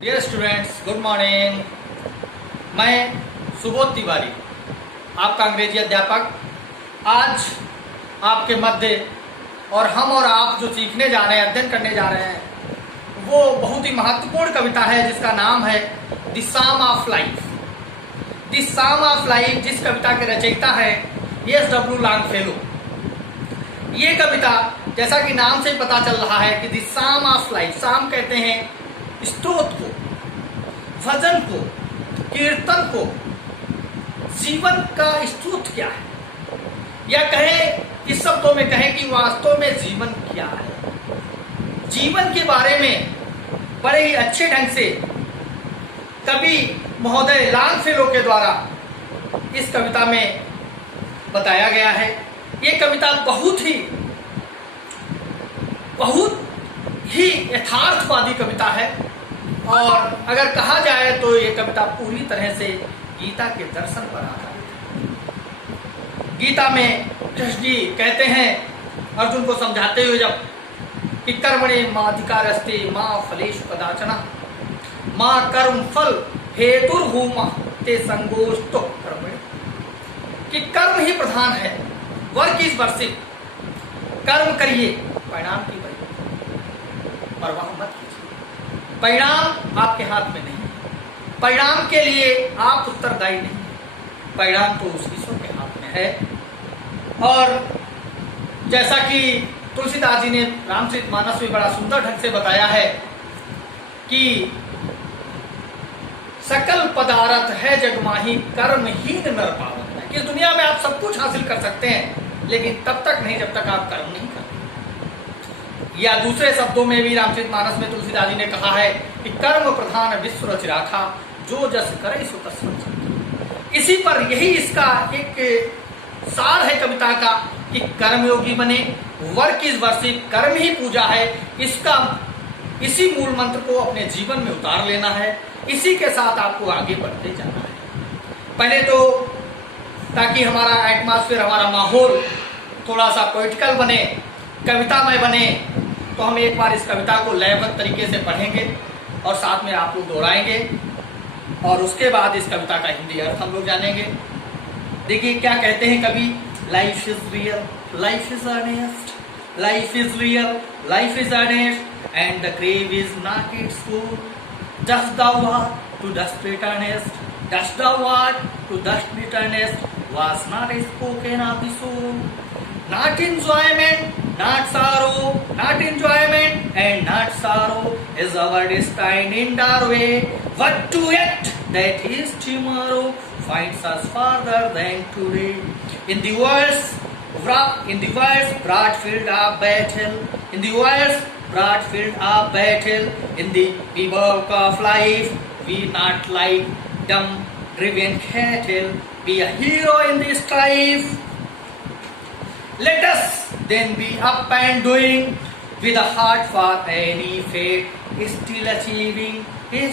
Dear students, good morning. मैं सुबोध तिवारी, आपका अंग्रेजी अध्यापक, आज आपके मध्य और हम और आप जो सीखने जा रहे हैं, अध्ययन करने जा रहे हैं, वो बहुत ही महत्वपूर्ण कविता है जिसका नाम है the psalm of life. The psalm of life, जिस कविता के रचयिता है एस.डब्ल्यू. लॉन्गफेलो। ये कविता, जैसा कि नाम से पता चल रहा है कि द साम ऑफ लाइफ, साम कहते हैं स्तोत्र को, भजन को, कीर्तन को। जीवन का स्तोत्र क्या है, या कहें इस शब्दों में कहें कि वास्तव में जीवन क्या है। जीवन के बारे में बड़े ही अच्छे ढंग से कवि महोदय लॉन्गफेलो के द्वारा इस कविता में बताया गया है। ये कविता बहुत ही यथार्थवादी कविता है, और अगर कहा जाए तो ये कविता पूरी तरह से गीता के दर्शन पर आधारित है। गीता में कृष्ण जी कहते हैं अर्जुन को समझाते हुए जब कि कर्मणे माधिकारस्ते मां फलेषु कदाचन मां कर्म फल हेतुर्भूमा ते संगोष्ठो कर्मणे, कि कर्म ही प्रधान है, वर्क इज वर्शिप। कर्म करिए, परिणाम की परवाह मत कीजिए। परिणाम आपके हाथ में नहीं है, परिणाम के लिए आप उत्तरदायी नहीं है, परिणाम तो उस ईश्वर के हाथ में है। और जैसा कि तुलसीदास जी ने रामचरितमानस में बड़ा सुंदर ढंग से बताया है कि सकल पदार्थ है जगमाही कर्महीन नर पावन है, कि इस दुनिया में आप सब कुछ हासिल कर सकते हैं, लेकिन तब तक नहीं जब तक आप कर्म नहीं करते। या दूसरे शब्दों में भी रामचरितमानस में तुलसीदास जी ने कहा है कि कर्म प्रधान विश्व रच राखा, जो जस करे सो तस संचय। इसी पर यही इसका एक सार है कविता का कि कर्मयोगी बने, वर्क इज वर्शिप, कर्म ही पूजा है। इसी मूल मंत्र को अपने जीवन में उतार लेना है, इसी के साथ आपको आगे बढ़ते जाना है। पहले तो ताकि हमारा एटमॉस्फेयर, हमारा माहौल थोड़ा सा पोइटिकल बने, कवितामय बने, तो हम एक बार इस कविता को लयबद्ध तरीके से पढ़ेंगे और साथ में आप लोग दोहराएंगे, और उसके बाद इस कविता का हिंदी अर्थ हम लोग जानेंगे। देखिए क्या कहते हैं कवि, life is real, life is earnest, life is real, life is earnest, and the grave is not its food. Dust thou art to dust returnest, dust thou art to dust returnest, was not spoken of the soul. Not enjoyment, not sorrow, not enjoyment and not sorrow is our destined in our way. What to yet that is tomorrow finds us farther than today. In the world's broad field of battle, in the world's broad field of battle, in the bivouac of life, we not like dumb driven cattle, be a hero in the strife. Let us then be up and doing, with a heart for any fate, still achieving,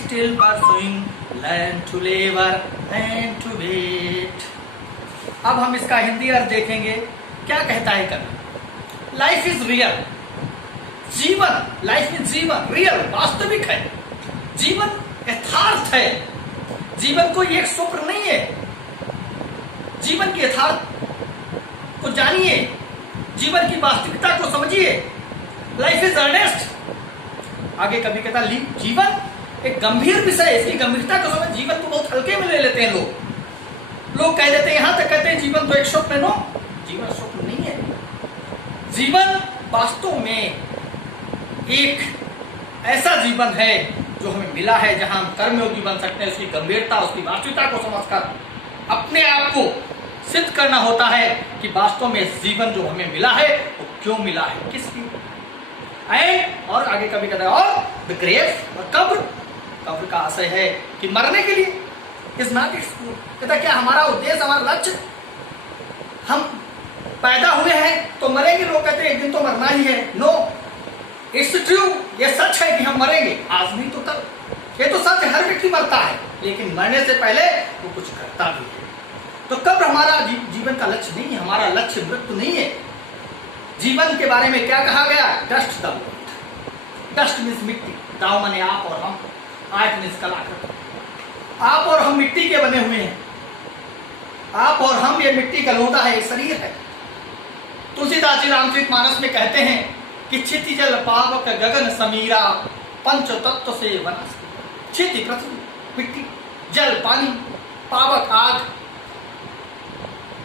still pursuing, learn to labor and to wait. अब हम इसका हिंदी अर्थ देखेंगे। क्या कहता है कवि, life is real, जीवन, life में जीवन रियल, वास्तविक है, जीवन यथार्थ है, जीवन कोई एक स्वप्न नहीं है। जीवन के यथार्थ को जानिए, जीवन की वास्तविकता को समझिए। Life is earnest. आगे कभी कहता जीवन एक गंभीर विषय है, इसकी गंभीरता को समझ। जीवन को बहुत हल्के में ले लेते हैं लोग कह देते हैं, यहां तक कहते हैं जीवन तो एक स्वप्न है। नो, जीवन स्वप्न नहीं है। जीवन वास्तव में एक ऐसा जीवन है जो हमें मिला है, जहां हम कर्मयोगी बन सकते हैं। उसकी गंभीरता, उसकी वास्तविकता को समझकर अपने आप को सिद्ध करना होता है कि वास्तव में जीवन जो हमें मिला है वो क्यों मिला है, किस लिए। एंड और आगे कभी कहता है, और द ग्रेव, और कब्र का आशय है कि मरने के लिए, इज नॉट इट्स गोल। कहता क्या हमारा उद्देश्य, हमारा लक्ष्य, हम पैदा हुए हैं तो मरेंगे। लोग कहते हैं एक दिन तो मरना ही है। नो, इट्स ट्रू, ये सच है कि हम मरेंगे, आज नहीं तो कल। ये तो सच है, हर व्यक्ति मरता है, लेकिन मरने से पहले वो कुछ करता भी है। तो कब्र हमारा जीवन का लक्ष्य नहीं है, हमारा लक्ष्य मृत्यु नहीं है। जीवन के बारे में क्या कहा गया, dust the world, dust means मिट्टी, दाव माने आप और हम, आज निष्कलाकृत। आप और हम मिट्टी के बने हुए हैं। आप और हम ये मिट्टी का लोटा है, ये शरीर है। तुलसीदास जी रामचरितमानस में कहते हैं कि क्षिति जल पावक गगन समीरा पंच तत्व से बना। क्षिति पृथ्वी, मिट्टी, जल पानी, पावक आग,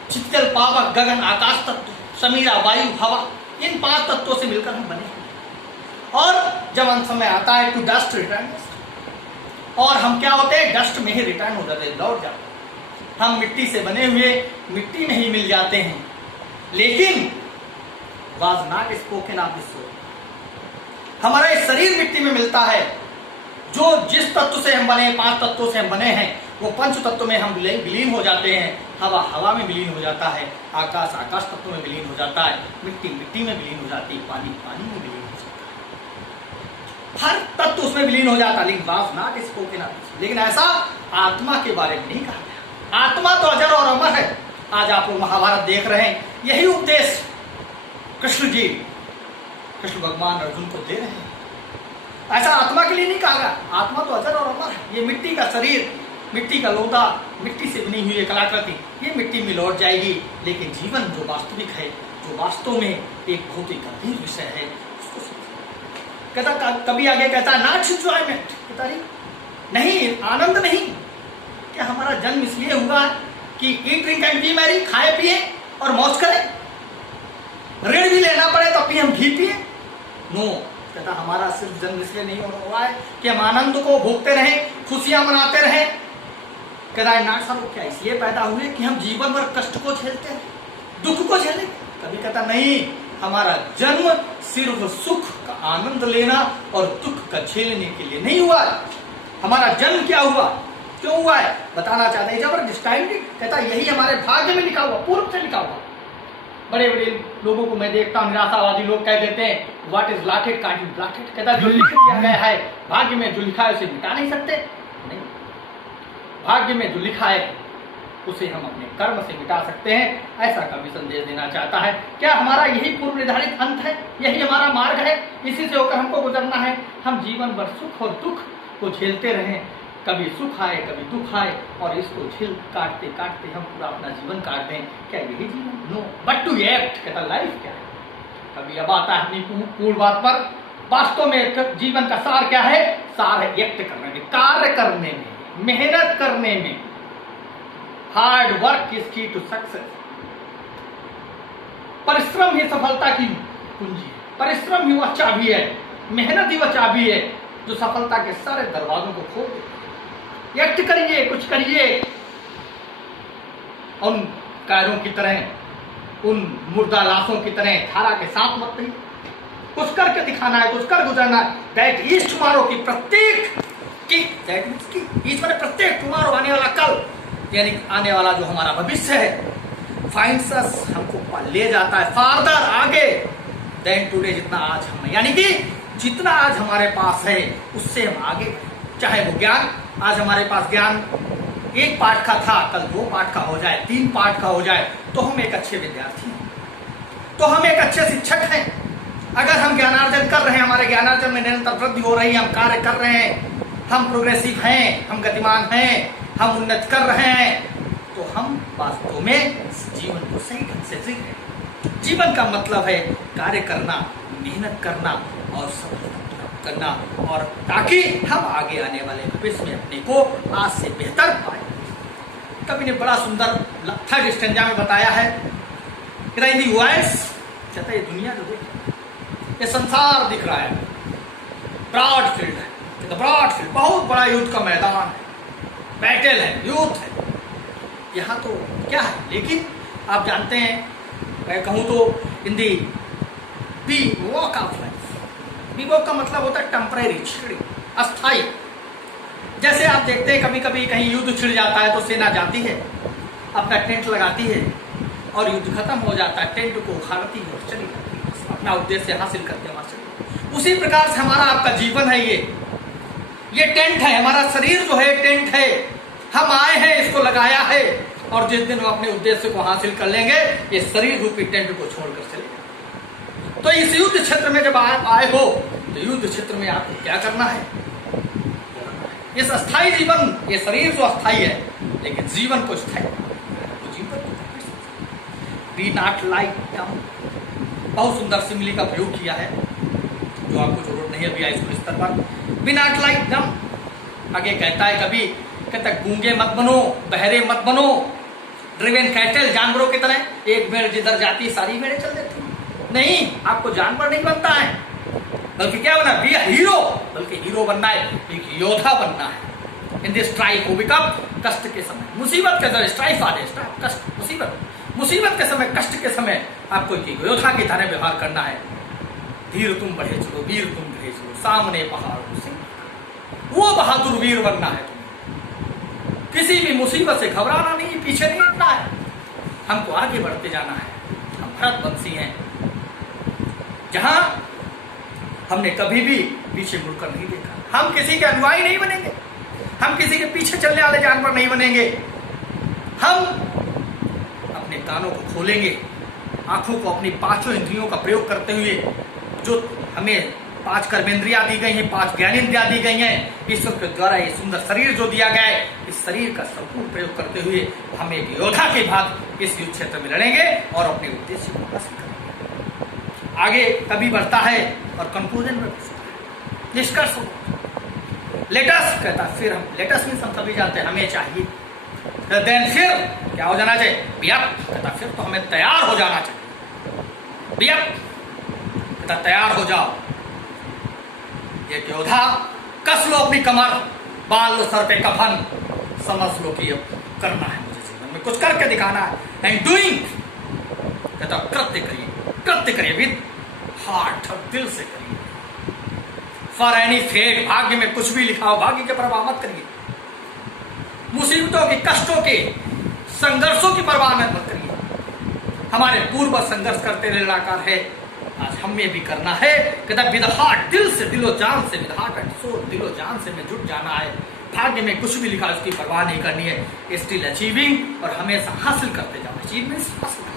क्षिति जल पावक गगन आकाश तत्व, समीरा वायु हवा, इन 5 तत्वों से मिलकर हम बने हैं। और जब अंत समय आता है टू डस्ट रिटर्न, और हम क्या होते हैं? डस्ट में ही रिटर्न हो जाते हैं, लौट जाते हैं। हम मिट्टी से बने हुए मिट्टी में ही मिल जाते हैं। लेकिन was not spoken of this soul, हमारा ये शरीर मिट्टी में मिलता है। जो जिस तत्व से हम बने, 5 तत्वों से हम बने हैं, वो पंच तत्व में हम विलीन हो जाते हैं। हवा हवा में विलीन हो जाता है, आकाश आकाश तत्व में विलीन हो जाता है, मिट्टी मिट्टी में विलीन हो जाती है, पानी पानी में विलीन हो जाता है, हर तत्व उसमें विलीन हो जाता है। लेकिन was not spoken of this, लेकिन ऐसा आत्मा के बारे में नहीं कहा गया। आत्मा तो अजर और अमर है। आज आप लोग महाभारत देख रहे हैं, यही उपदेश कृष्ण जी, कृष्ण भगवान अर्जुन को दे रहे हैं। ऐसा आत्मा के लिए नहीं कहा गया। आत्मा तो अजर और अमर है। ये मिट्टी का शरीर, मिट्टी का लोटा, मिट्टी से बनी हुई कलाकृति, ये मिट्टी में लौट जाएगी। लेकिन जीवन जो वास्तविक है, जो वास्तव में एक बहुत ही गंभीर विषय है, उसको कहता, कभी आगे कहता नॉट एंजॉयमेंट, कहता नहीं, आनंद नहीं। क्या हमारा जन्म इसलिए हुआ है कि eat drink and B Mary, खाए पिए और मौज करें, ऋण भी लेना पड़े तब भी हम घी पिए? नो, कहता हमारा सिर्फ जन्म इसलिए नहीं हुआ है कि हम आनंद को भोगते रहें, खुशियां मनाते रहें। कहता है नाथ साहब क्या इसलिए पैदा हुए कि हम जीवन भर कष्ट को झेलते हैं, दुख को झेलें? कभी कहता नहीं, हमारा जन्म सिर्फ सुख का आनंद लेना और दुख का झेलने के लिए नहीं हुआ है। हमारा जन्म क्या हुआ, क्यों हुआ है, बताना चाहता है। जबरदस्त टाइम, कहता यही हमारे भाग्य में लिखा हुआ, पूर्व से लिखा हुआ। बड़े बड़े लोगों को मैं देखता हूँ, निराशावादी लोग कह देते हैं what is allotted can't be blotted. कहता जो लिख दिया गया है भाग्य में, जो लिखा है उसे मिटा नहीं सकते। नहीं, भाग्य में जो लिखा है उसे हम अपने कर्म से मिटा सकते हैं। ऐसा कवि संदेश देना चाहता है। क्या हमारा यही पूर्व निर्धारित अंत है, यही हमारा मार्ग है, इसी से होकर हमको गुजरना है? हम जीवन भर सुख और दुख को झेलते रहें, कभी सुख आए कभी दुख आए, और इसको झेल काटते काटते हम पूरा अपना जीवन काट दें? क्या यही जीवन? No, but to act. कहता लाइफ क्या है? कभी अब आता है अपनी पूर्ण बात पर। वास्तव में जीवन का सार क्या है? सार है एक्ट करने में, कार्य करने में, मेहनत करने में। हार्ड वर्क इज की टू सक्सेस। परिश्रम ही सफलता की कुंजी है। परिश्रम ही वह चाबी है, मेहनत ही वह चाबी है जो सफलता के सारे दरवाजों को खोल देती है। एक्ट करिए, कुछ करिए, उन कायरों की तरह, उन मुर्दा लाशों की तरह धारा के साथ मत रहिए। कुछ करके दिखाना है, कुछ कर गुजरना है। दैट इज टुमारो की प्रत्येक की, दैट मींस की ईच मैंने प्रत्येक टुमारो, आने वाला कल, यानी आने वाला जो हमारा भविष्य है, फाइंड्स अस, हमको ले जाता है फार्दर, आगे, देन टुडे, जितना आज हम, यानी कि जितना आज हमारे पास है उससे हम आगे। चाहे वो ज्ञान, आज हमारे पास ज्ञान 1 पाठ का था, कल 2 पाठ का हो जाए, 3 पाठ का हो जाए, तो हम एक अच्छे विद्यार्थी हैं, तो हम एक अच्छे शिक्षक हैं। अगर हम ज्ञानार्जन कर रहे हैं, हमारे ज्ञानार्जन में निरंतर वृद्धि हो रही है, हम कार्य कर रहे हैं, हम प्रोग्रेसिव हैं, हम गतिमान हैं, हम उन्नत कर रहे हैं, तो हम वास्तव में जीवन को सही ढंग से जी रहे हैं। जीवन का मतलब है कार्य करना, मेहनत करना और सफलता प्राप्त करना, और ताकि हम आगे आने वाले भविष्य में अपने को आज से बेहतर पाए। कवि ने बड़ा सुंदर 3rd स्टैंजा में बताया है कि इन दी वॉइस, कहता है ये दुनिया जो देख, ये संसार दिख रहा है, ब्रॉड फील्ड है, ब्रॉड फील्ड, बहुत बड़ा युद्ध का मैदान है, बैटल है, युद्ध है, यहाँ तो क्या है। लेकिन आप जानते हैं, मैं कहूँ तो in the bivouac of life, bivouac का मतलब होता है टेम्परेरी, अस्थाई। जैसे आप देखते हैं कभी कभी कहीं युद्ध छिड़ जाता है तो सेना जाती है, अपना टेंट लगाती है, और युद्ध खत्म हो जाता है, टेंट को उखाड़ती है और चली जाती है, अपना उद्देश्य हासिल करते हैं, वहां चली। उसी प्रकार से हमारा आपका जीवन है, ये टेंट है, हमारा शरीर जो है टेंट है, हम आए हैं, इसको लगाया है, और जिस दिन हम अपने उद्देश्य को हासिल कर लेंगे, ये शरीर रूपी टेंट को छोड़कर चले जाएंगे। तो इस युद्ध क्षेत्र में जब आप आए हो, तो युद्ध क्षेत्र में आपको क्या करना है? इस अस्थाई जीवन, ये शरीर जो अस्थाई है, लेकिन जीवन को स्थायी, तो जीवन को बी नॉट लाइक डम। बहुत सुंदर सिमिली का प्रयोग किया है जो आपको जरूरत नहीं है अभी हाई स्कूल स्तर पर। बी नॉट लाइक डम। आगे कहता है कभी, कहता है गूंगे मत बनो, बहरे मत बनो, ड्रिवन कैटल, जानवरों की तरह, एक भेड़ जिधर जाती है सारी भेड़ें चल देती। नहीं, आपको जानवर नहीं बनना है, बल्कि क्या बनना, बी हीरो, बल्कि हीरो बनना है, एक योद्धा बनना है। इन दिस स्ट्राइफ हो बिकम, कष्ट के समय, मुसीबत के समय, स्ट्राइफ आ जाए, कष्ट, मुसीबत के समय, कष्ट के समय आपको एक योद्धा की तरह व्यवहार करना है। धीर तुम बढ़े चलो, वीर तुम बढ़े चलो, सामने पहाड़ से, वो बहादुर वीर बनना है तुम्हें। किसी भी मुसीबत से घबराना नहीं, पीछे नहीं हटना है, हमको आगे बढ़ते जाना है। हम भरतवंशी हैं, जहां हमने कभी भी पीछे मुड़कर नहीं देखा। हम किसी के अनुयायी नहीं बनेंगे, हम किसी के पीछे चलने वाले जानवर नहीं बनेंगे। हम अपने कानों को खोलेंगे, आंखों को अपनी पांचों इंद्रियों का प्रयोग करते हुए, जो हमें 5 कर्मेंद्रियां दी गई हैं, 5 ज्ञानेंद्रियां दी गई हैं, ईश्वर के द्वारा ये सुंदर शरीर जो दिया गया है, इस शरीर का संपूर्ण प्रयोग करते हुए हम एक योद्धा के बाद इस युद्ध क्षेत्र में लड़ेंगे और अपने उद्देश्य को हासिल करेंगे। आगे कभी बढ़ता है और कंक्लूजन में पहुंचता है, निष्कर्ष लेटस कहता, फिर हम लेटस मीन्स हम सभी जानते हैं हमें चाहिए, देन फिर क्या हो जाना चाहिए, बियप कहता, फिर तो हमें तैयार हो जाना चाहिए। बियप कहता, तैयार हो जाओ, एक योद्धा, कस लो अपनी कमर, बाल लो सर पे कफन, समझ लो कि अब करना है मुझे जीवन में, कुछ करके दिखाना है। एंड डूइंग कहता, कृत्य करिए विद हार्ट, दिल से करिए। फॉर एनी फेट, भाग्य में कुछ भी लिखा हो, भाग्य के परवाह मत करिए। मुसीबतों की, कष्टों के, संघर्षों की परवाह मत करिए। हमारे पूर्व संघर्ष करते रहे लड़ाकार है, आज हमें भी करना है। कहता विद हार्ट, दिल से, दिलो जान से, विद हार्ट एंड सोल, दिलो जान से में जुट जाना है। भाग्य में कुछ भी लिखा उसकी परवाह नहीं करनी है। स्टिल अचीविंग, और हमेशा हासिल करते जाओ। अचीवमेंट हासिल,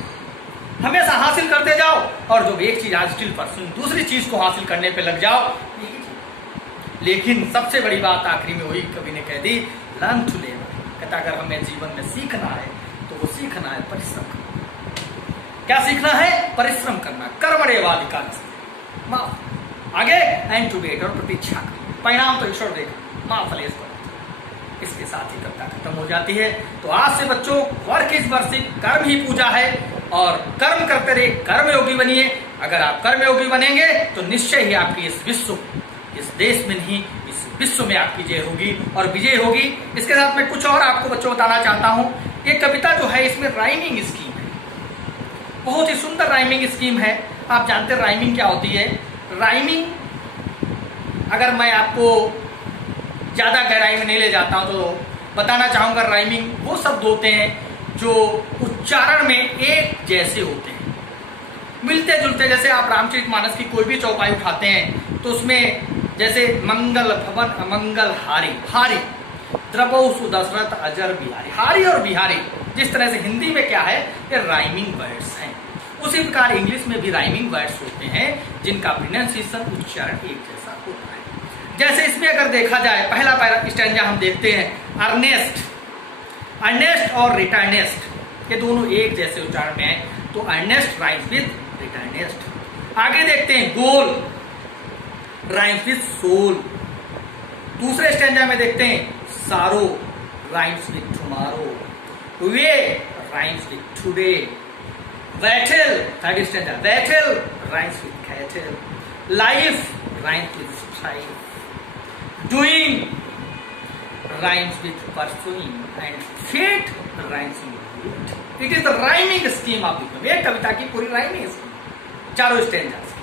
हमेशा हासिल करते जाओ, और जब एक चीज आज स्टिल परसुइंग, दूसरी चीज को हासिल करने पे लग जाओ। लेकिन सबसे बड़ी बात आखिरी में वही कवि ने कह दी, लर्न टू लिव। कहता अगर हमें जीवन में सीखना है तो वो सीखना है परिश्रम करना। क्या सीखना है? परिश्रम करना। कर्मण्येवाधिकारस्ते मा आगे एंड टू वेट, और प्रतीक्षा कर, परिणाम तो ईश्वर देगा। मा फलेश पर, इसके साथ ही कविता खत्म हो जाती है। तो आज से बच्चों, वर्क इज वर्शिप, कर्म ही पूजा है, और कर्म करते रहे, कर्मयोगी बनिए। अगर आप कर्मयोगी बनेंगे तो निश्चय ही आपकी इस विश्व, इस देश में नहीं, इस विश्व में आपकी जय होगी और विजय होगी। इसके साथ मैं कुछ और आपको बच्चों बताना चाहता हूं। ये कविता जो है इसमें राइमिंग स्कीम है, बहुत ही सुंदर राइमिंग स्कीम है। आप जानते हैं राइमिंग क्या होती है? राइमिंग, अगर मैं आपको ज़्यादा गहराई में नहीं ले जाता हूं तो बताना चाहूँगा, राइमिंग वो शब्द होते हैं जो उच्चारण में एक जैसे होते हैं, मिलते जुलते। जैसे आप रामचरितमानस की कोई भी चौपाई उठाते हैं तो उसमें जैसे मंगल भवन अमंगल हारी, हारी द्रपौ सुदशरथ अजर बिहारी, हारी और बिहारी, जिस तरह से हिंदी में क्या है, ये राइमिंग वर्ड्स हैं। उसी प्रकार इंग्लिश में भी राइमिंग वर्ड्स होते हैं जिनका प्रोनाउंसिएशन, उच्चारण एक जैसा होता है। जैसे इसमें अगर देखा जाए, पहला स्टैंजा हम देखते हैं, अर्नेस्ट, अर्नेस्ट और रिटर्नेस्ट, ये दोनों एक जैसे उच्चारण में है, तो अर्नेस्ट राइम्स विद रिटर्नेस्ट। आगे देखते हैं, गोल राइम्स विद सोल। दूसरे स्टैंजा में देखते हैं, sorrow rhymes with tomorrow, way rhymes with today, battle, third stanza, battle rhymes with cattle, life rhymes with strife, doing rhymes with pursuing, and fate rhymes with. It is the rhyming scheme of the poem. कविता की पूरी rhyming scheme, चारों stanzas.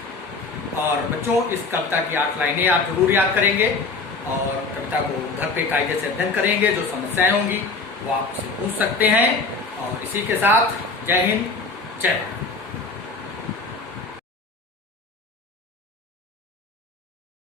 और बच्चों, इस कविता की 8 लाइनें आप जरूर याद करेंगे और कविता को घर पे कायदे से अध्ययन करेंगे। जो समस्याएं होंगी वो आप उससे पूछ सकते हैं। और इसी के साथ जय हिंद, जय भारत।